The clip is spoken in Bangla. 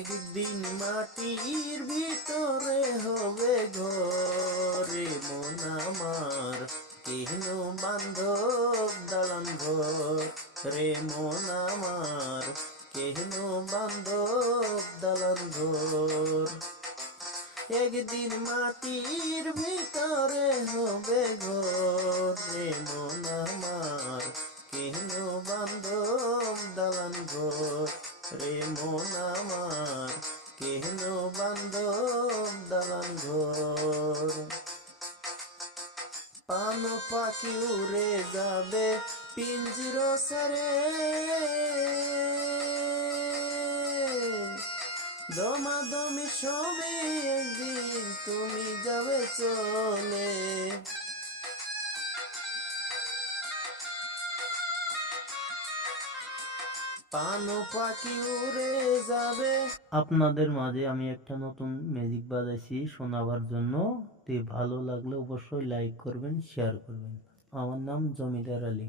একদিন মাটির ভিতরে হবে ঘরে মন আমার। কেন বান্ধব দালান ঘর? রে মন আমার কেন বান্ধব দালান ঘর? একদিন মাটির ভিতরে আমার বান্ধব, দালান ঘর। পান পাখি উড়ে যাবে পিঞ্জির সারে। দমাদমি সবে একদিন তুমি যাবে চলে। পান পাখি উড়ে যাবে আপনাদের মাঝে আমি একটা নতুন ম্যাজিক বাজাইছি শোনাবার জন্য। তে ভালো লাগলে অবশ্যই লাইক করবেন শেয়ার করবেন। আমার নাম জমিদার আলী।